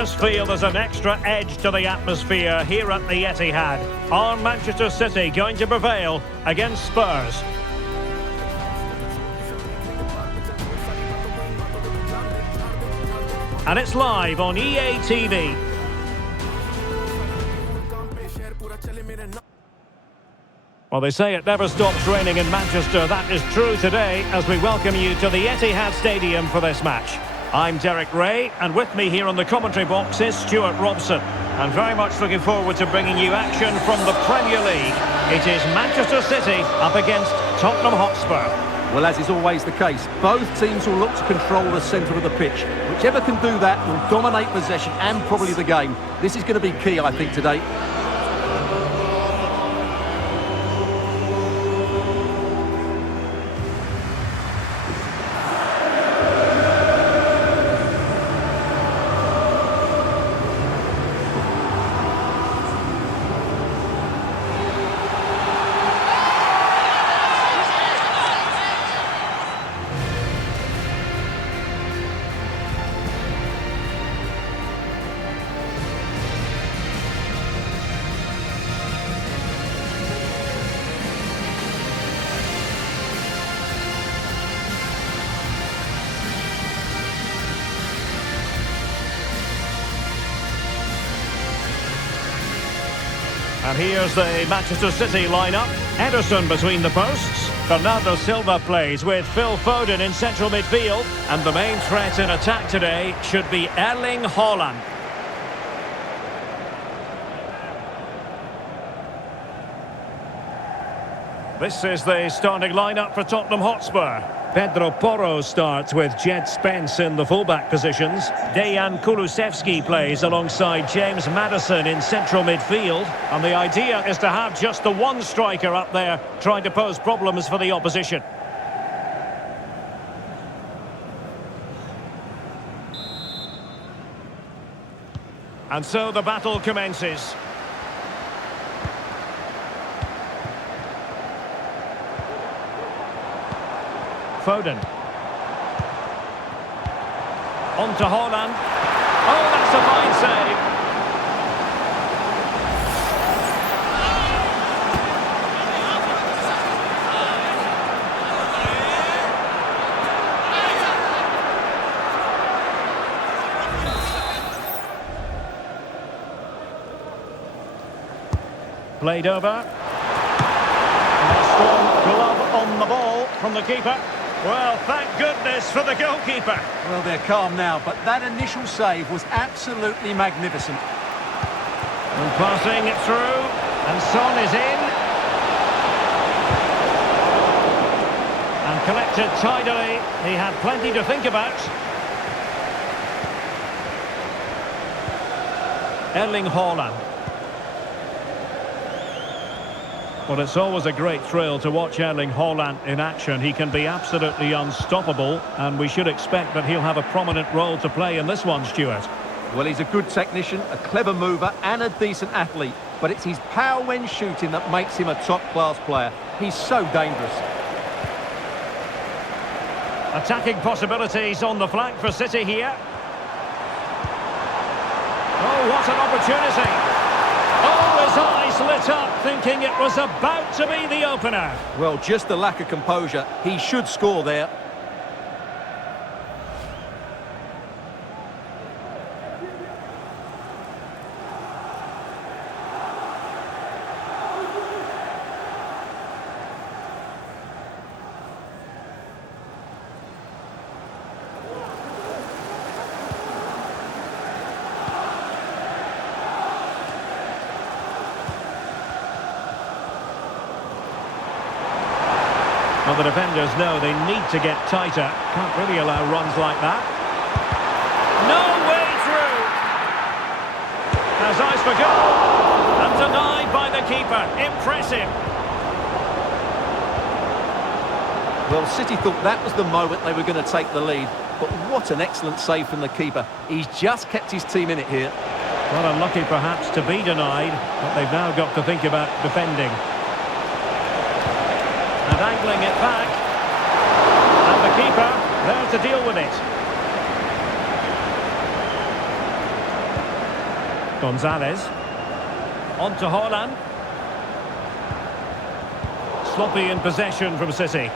Feel there's an extra edge to the atmosphere here at the Etihad. Are Manchester City going to prevail against Spurs? And it's live on EA TV. Well, they say it never stops raining in Manchester. That is true today as we welcome you to the Etihad Stadium for this match. I'm Derek Ray, and with me here on the commentary box is Stuart Robson. I'm very much looking forward to bringing you action from the Premier League. It is Manchester City up against Tottenham Hotspur. Well, as is always the case, both teams will look to control the centre of the pitch. Whichever can do that will dominate possession and probably the game. This is going to be key, I think, today. And here's the Manchester City lineup. Ederson between the posts. Bernardo Silva plays with Phil Foden in central midfield. And the main threat in attack today should be Erling Haaland. This is the starting lineup for Tottenham Hotspur. Pedro Porro starts with Jed Spence in the fullback positions. Dejan Kulusevski plays alongside James Maddison in central midfield. And the idea is to have just the one striker up there trying to pose problems for the opposition. And so the battle commences. Foden. On to Haaland. Oh, that's a fine save. Played over. And a strong glove on the ball from the keeper. Well, thank goodness for the goalkeeper. Well, they're calm now, but that initial save was absolutely magnificent. And passing it through, and Son is in. And collected tidily. He had plenty to think about. Erling Haaland. Well, it's always a great thrill to watch Erling Haaland in action. He can be absolutely unstoppable, and we should expect that he'll have a prominent role to play in this one, Stuart. Well, he's a good technician, a clever mover and a decent athlete. But it's his power when shooting that makes him a top-class player. He's so dangerous. Attacking possibilities on the flank for City here. Oh, what an opportunity! Oh, his eyes lit up, thinking it was about to be the opener. Well, just the lack of composure. He should score there. Well, the defenders know they need to get tighter. Can't really allow runs like that. No way through! Has eyes for goal. And denied by the keeper. Impressive. Well, City thought that was the moment they were going to take the lead. But what an excellent save from the keeper. He's just kept his team in it here. Well, unlucky perhaps to be denied, but they've now got to think about defending. And angling it back. And the keeper there to deal with it. Gonzalez. On to Haaland. Sloppy in possession from City.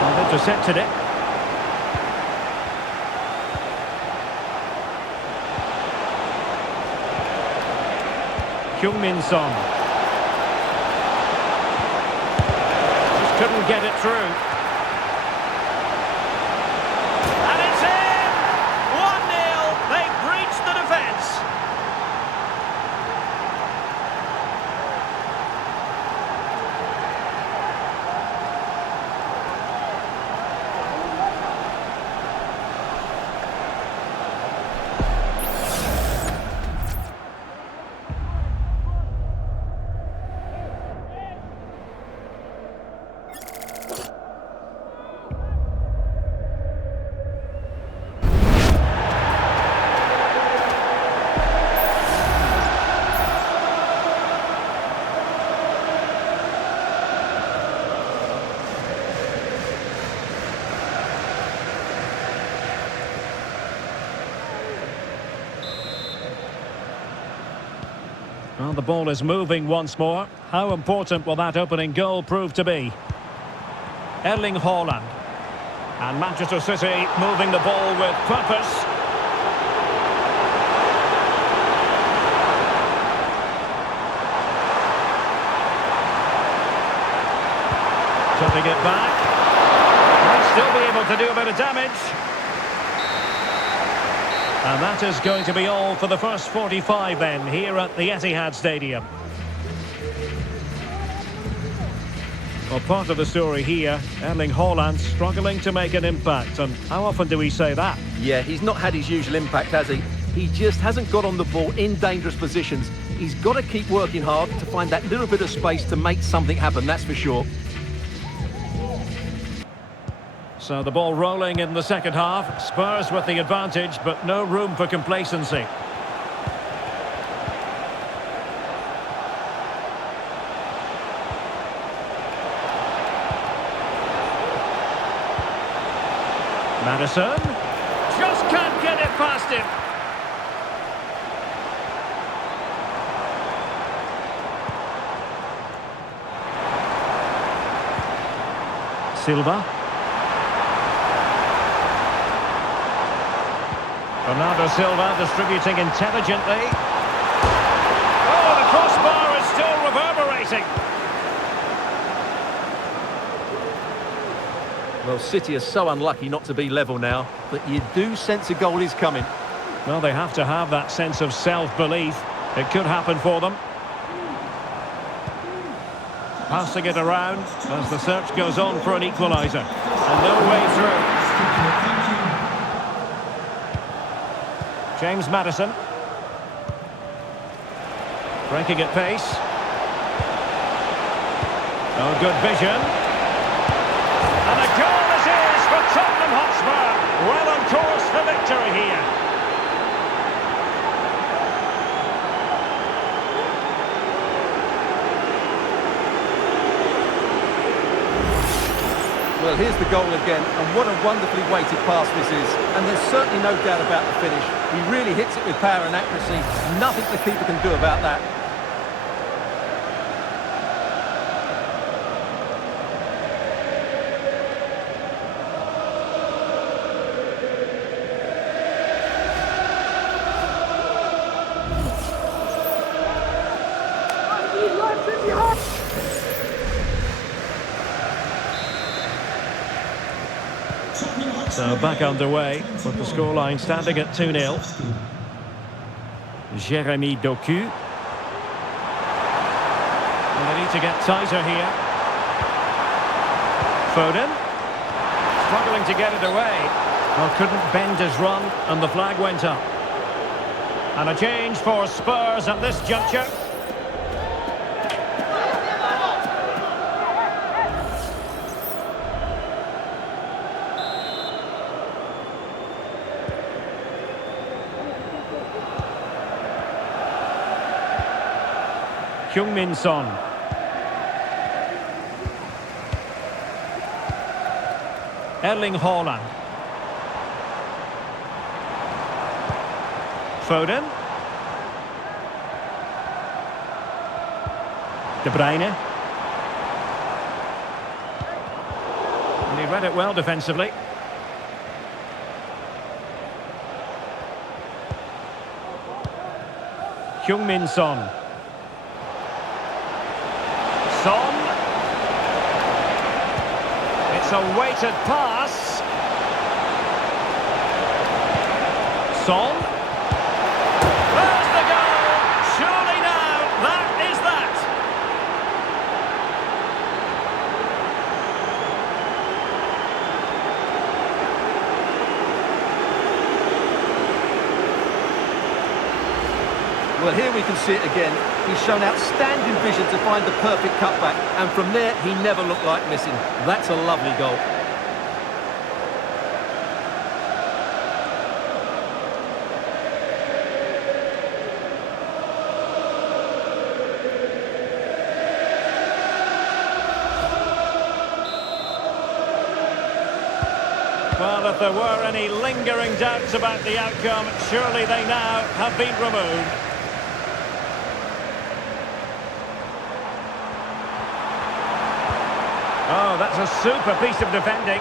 And intercepted it. Heung-min Son. Just couldn't get it through. And it's in! 1-0. They breached the defence. Well, the ball is moving once more. How important will that opening goal prove to be? Erling Haaland. And Manchester City moving the ball with purpose. Tipping it back. Might still be able to do a bit of damage. And that is going to be all for the first 45 then, here at the Etihad Stadium. Well, part of the story here, Erling Haaland struggling to make an impact. And how often do we say that? Yeah, he's not had his usual impact, has he? He just hasn't got on the ball in dangerous positions. He's got to keep working hard to find that little bit of space to make something happen, that's for sure. So the ball rolling in the second half. Spurs with the advantage, but no room for complacency. Maddison. Just can't get it past him. Silva. Bernardo Silva distributing intelligently. Oh, the crossbar is still reverberating. Well, City are so unlucky not to be level now, but you do sense a goal is coming. Well, they have to have that sense of self-belief. It could happen for them. Passing it around as the search goes on for an equaliser. And no way through. James Maddison. Breaking at pace. Oh, good vision. And a goal it is for Tottenham Hotspur. Well on course for victory here. Well, here's the goal again, and what a wonderfully weighted pass this is. And there's certainly no doubt about the finish. He really hits it with power and accuracy. Nothing the keeper can do about that. So back underway with the scoreline standing at 2-0. Jeremy Doku. And they need to get tighter here. Foden. Struggling to get it away. Well, couldn't bend his run and the flag went up. And a change for Spurs at this juncture. Heung-min Son. Erling Haaland. Foden. De Bruyne. And he read it well defensively. Heung-min Son. Son. It's a weighted pass. Son. There's the goal. Surely now, that is that. Well, here we can see it again. He's shown outstanding vision to find the perfect cutback, and from there, he never looked like missing. That's a lovely goal. Well, if there were any lingering doubts about the outcome, surely they now have been removed. Oh, that's a super piece of defending.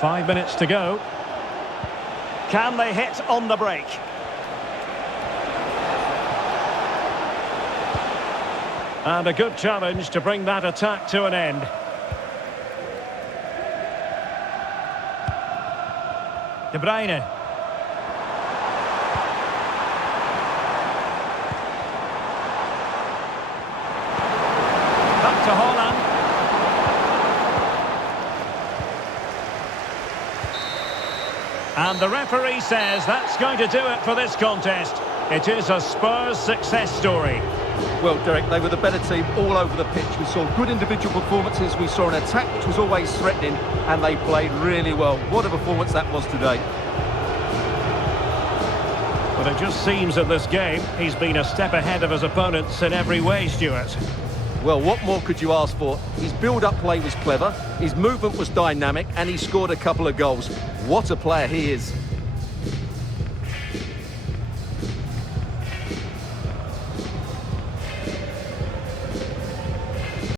5 minutes to go. Can they hit on the break? And a good challenge to bring that attack to an end. De Bruyne. Back to Haaland. And the referee says that's going to do it for this contest. It is a Spurs success story. Well, Derek, they were the better team all over the pitch. We saw good individual performances. We saw an attack which was always threatening, and they played really well. What a performance that was today. But it just seems in this game he's been a step ahead of his opponents in every way, Stuart. Well, what more could you ask for? His build-up play was clever, his movement was dynamic, and he scored a couple of goals. What a player he is.